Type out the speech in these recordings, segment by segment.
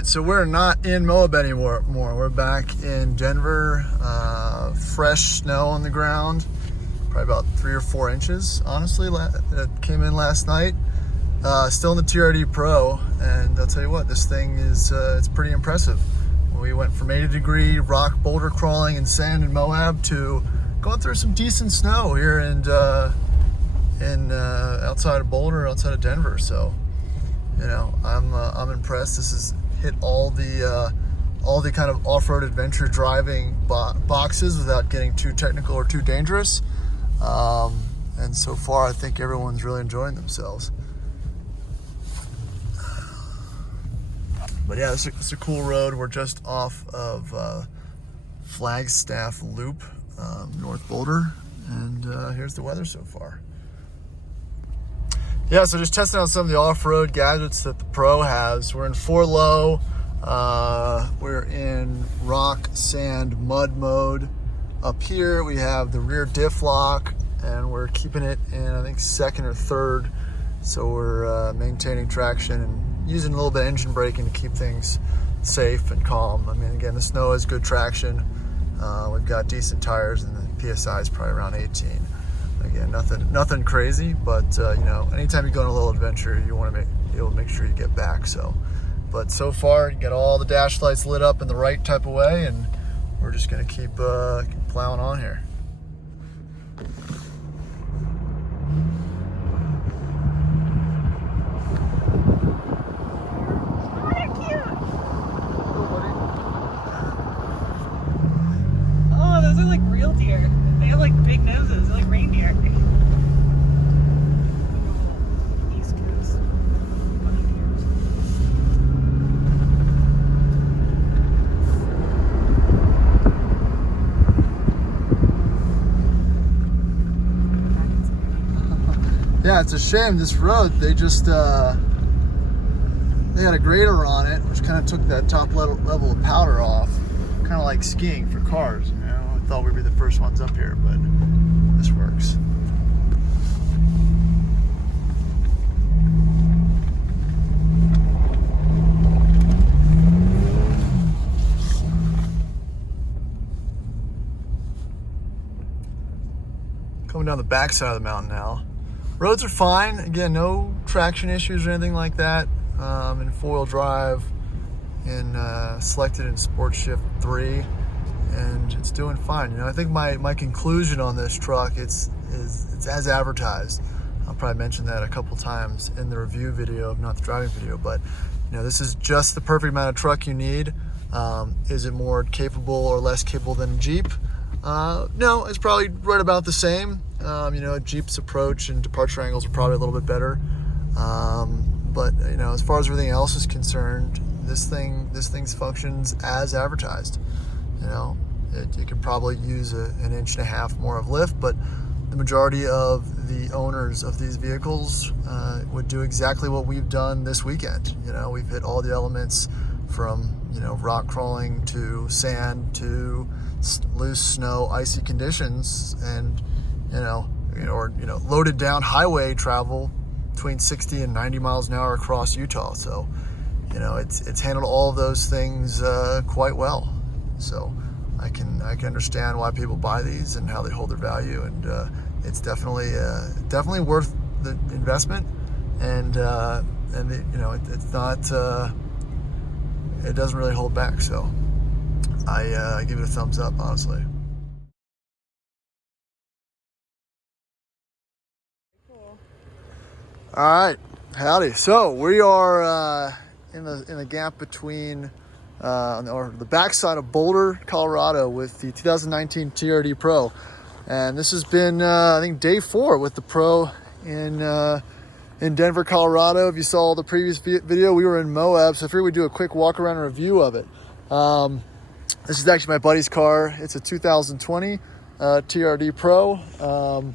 right, so we're not in Moab anymore. We're back in Denver. Fresh snow on the ground, probably about 3 or 4 inches, honestly. It came in last night. Still in the TRD Pro, and I'll tell you what, this thing is it's pretty impressive. We went from 80-degree rock boulder crawling and sand in Moab to going through some decent snow here and outside of Boulder, outside of Denver. So, you know, I'm impressed. This has hit all the kind of off-road adventure driving boxes without getting too technical or too dangerous. And so far, I think everyone's really enjoying themselves. But yeah, it's a cool road. We're just off of Flagstaff Loop, North Boulder, and here's the weather so far. Yeah, so just testing out some of the off-road gadgets that the Pro has. We're in 4 low. We're in rock, sand, mud mode. Up here we have the rear diff lock, and we're keeping it in, I think, 2nd or 3rd. So we're maintaining traction and using a little bit of engine braking to keep things safe and calm. I mean, again, the snow has good traction. We've got decent tires, and the PSI is probably around 18. Again, nothing crazy, but you know, anytime you go on a little adventure, you want to make sure you get back. So, but so far, you get all the dash lights lit up in the right type of way, and we're just gonna keep plowing on here. Those are like real deer. They have like big noses. They're like reindeer. East Coast. Bunny deers. Yeah, it's a shame this road. They just they had a grader on it, which kind of took that top level of powder off. Kind of like skiing for cars, you know. I thought we'd be the first ones up here, but this works. Coming down the backside of the mountain now. Roads are fine. Again, no traction issues or anything like that. In 4-wheel drive, selected in Sport Shift 3, and it's doing fine. You know, I think my conclusion on this truck, it's as advertised. I'll probably mention that a couple times in the review video, not the driving video, but you know, this is just the perfect amount of truck you need. Is it more capable or less capable than a Jeep? No, it's probably right about the same. You know, a Jeep's approach and departure angles are probably a little bit better. But you know, as far as everything else is concerned, this thing functions as advertised. You know, you could probably use an 1.5 inches more of lift, but the majority of the owners of these vehicles would do exactly what we've done this weekend. You know, we've hit all the elements from, you know, rock crawling to sand to loose snow, icy conditions, and loaded down highway travel between 60 and 90 miles an hour across Utah. So, you know, it's handled all of those things quite well. So I can understand why people buy these and how they hold their value, and it's definitely worth the investment. And you know, it's not it doesn't really hold back. So I give it a thumbs up, honestly. All right, howdy. So we are in the gap between or the backside of Boulder, Colorado, with the 2019 TRD Pro, and this has been I think day 4 with the Pro in Denver, Colorado. If you saw the previous video, we were in Moab, so I figured we'd do a quick walk around and review of it. This is actually my buddy's car. It's a 2020 TRD Pro.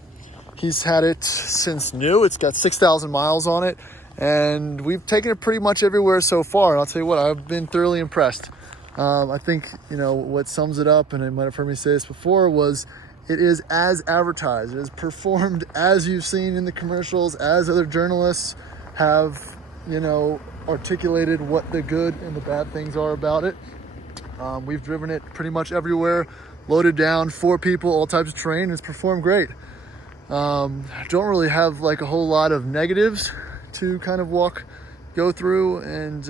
He's had it since new. It's got 6,000 miles on it, and we've taken it pretty much everywhere so far. And I'll tell you what, I've been thoroughly impressed. I think, you know, what sums it up, and you might have heard me say this before, was it is as advertised. It is performed as you've seen in the commercials, as other journalists have, you know, articulated what the good and the bad things are about it. We've driven it pretty much everywhere, loaded down, 4 people, all types of terrain. It's performed great. Don't really have like a whole lot of negatives to kind of go through and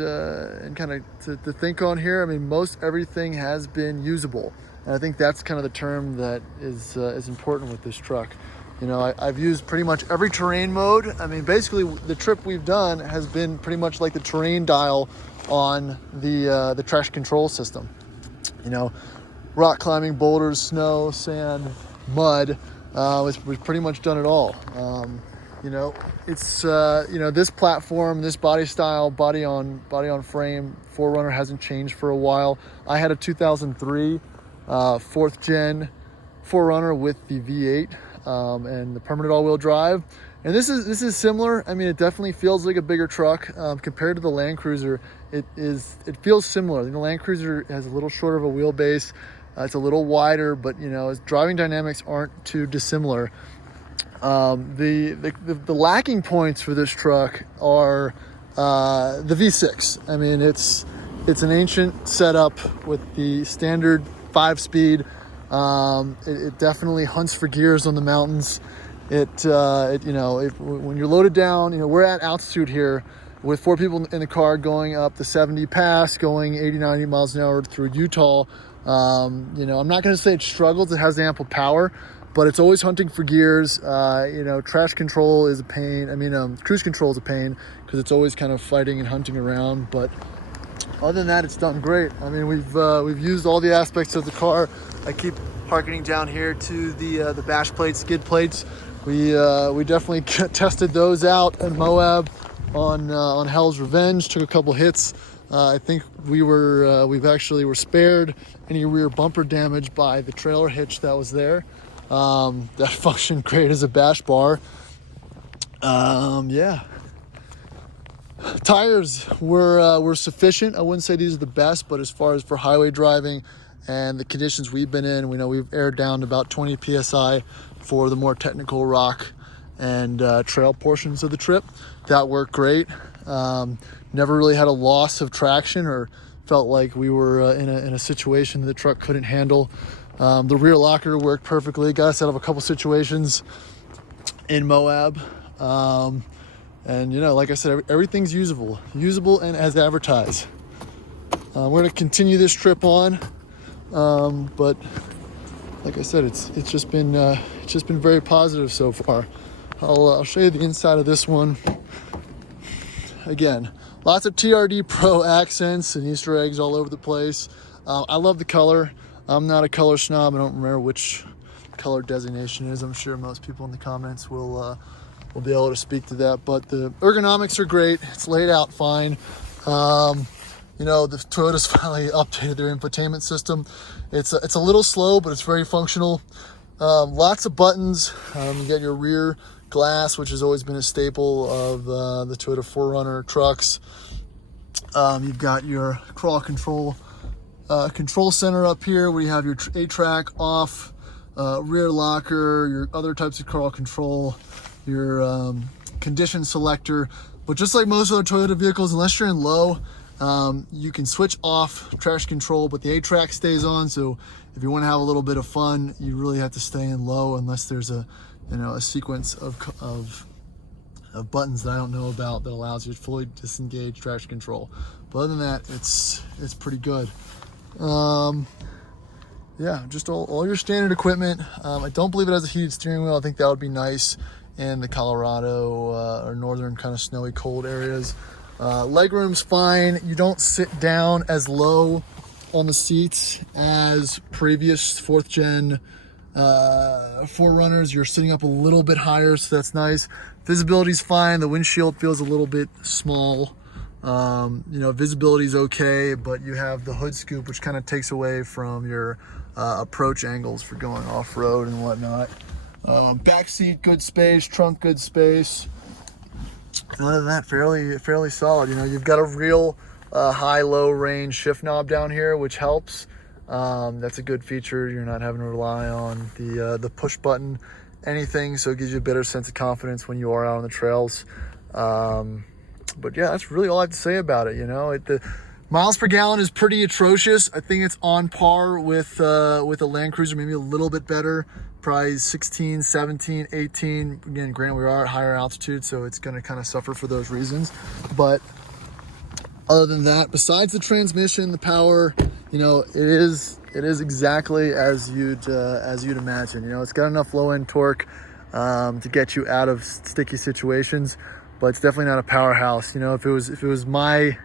kind of to think on here. I mean, most everything has been usable, and I think that's kind of the term that is important with this truck. You know, I've used pretty much every terrain mode. I mean, basically the trip we've done has been pretty much like the terrain dial on the traction control system. You know, rock climbing, boulders, snow, sand, mud. We've pretty much done it all. You know, it's you know, this platform, this body style, body on frame, 4Runner hasn't changed for a while. I had a 2003 4th gen 4Runner with the V8 and the permanent all-wheel drive, and this is similar. I mean, it definitely feels like a bigger truck compared to the Land Cruiser. It feels similar. The Land Cruiser has a little shorter of a wheelbase. It's a little wider, but you know, its driving dynamics aren't too dissimilar. The lacking points for this truck are the V6. I mean, it's an ancient setup with the standard 5-speed. It definitely hunts for gears on the mountains. You know, when you're loaded down, you know, we're at altitude here with 4 people in the car going up the 70 pass, going 80, 90 miles an hour through Utah. You know, I'm not going to say it struggles. It has ample power, but it's always hunting for gears. You know, traction control is a pain. I mean, cruise control is a pain because it's always kind of fighting and hunting around. But other than that, it's done great. I mean, we've used all the aspects of the car. I keep harkening down here to the bash plates, skid plates. We definitely tested those out at Moab on Hell's Revenge. Took a couple hits. I think we were spared any rear bumper damage by the trailer hitch that was there. That functioned great as a bash bar. Yeah. Tires were sufficient. I wouldn't say these are the best, but as far as for highway driving and the conditions we've been in, we know we've aired down to about 20 PSI for the more technical rock and trail portions of the trip. That worked great. Never really had a loss of traction or felt like we were in a situation that the truck couldn't handle. The rear locker worked perfectly. Got us out of a couple situations in Moab. And you know, like I said, everything's usable and as advertised. We're going to continue this trip on, but like I said, it's just been very positive so far. I'll show you the inside of this one. Again, lots of TRD Pro accents and Easter eggs all over the place. I love the color. I'm not a color snob. I don't remember which color designation is. I'm sure most people in the comments will be able to speak to that. But the ergonomics are great. It's laid out fine. You know, the Toyota's finally updated their infotainment system. It's a little slow, but it's very functional. Lots of buttons. You get your rear glass, which has always been a staple of the Toyota 4Runner trucks. You've got your crawl control center up here where you have your A-track off, rear locker, your other types of crawl control, your condition selector. But just like most other Toyota vehicles, unless you're in low, you can switch off traction control, but the A-track stays on. So if you want to have a little bit of fun, you really have to stay in low unless there's a sequence of buttons that I don't know about that allows you to fully disengage traction control. But other than that, it's pretty good. Yeah, just all your standard equipment. I don't believe it has a heated steering wheel. I think that would be nice in the Colorado or northern kind of snowy cold areas. Legroom's fine. You don't sit down as low on the seats as previous 4th gen 4Runners. You're sitting up a little bit higher, so that's nice. Visibility's fine. The windshield feels a little bit small. You know, visibility's okay, but you have the hood scoop, which kind of takes away from your approach angles for going off-road and whatnot. Back seat, good space. Trunk, good space. Other than that, fairly solid. You know, you've got a real high-low range shift knob down here, which helps. That's a good feature. You're not having to rely on the push button anything, so it gives you a better sense of confidence when you are out on the trails. But yeah, that's really all I have to say about it. You know, the miles per gallon is pretty atrocious. I think it's on par with a Land Cruiser, maybe a little bit better. Probably 16, 17, 18. Again, granted, we are at higher altitude, so it's going to kind of suffer for those reasons. But other than that, besides the transmission, the power, you know, it is exactly as you'd imagine. You know, it's got enough low end torque to get you out of sticky situations, but it's definitely not a powerhouse. You know, if it was my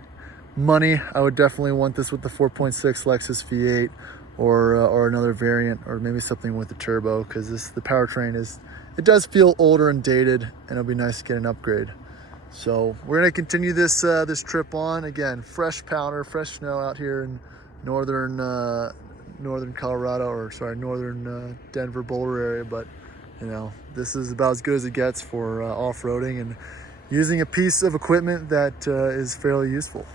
money, I would definitely want this with the 4.6 Lexus V8 or another variant, or maybe something with the turbo, because the powertrain it does feel older and dated, and it'll be nice to get an upgrade. So we're gonna continue this trip on. Again, fresh powder, fresh snow out here in northern Colorado, or sorry, northern Denver, Boulder area. But you know, this is about as good as it gets for off-roading and using a piece of equipment that is fairly useful.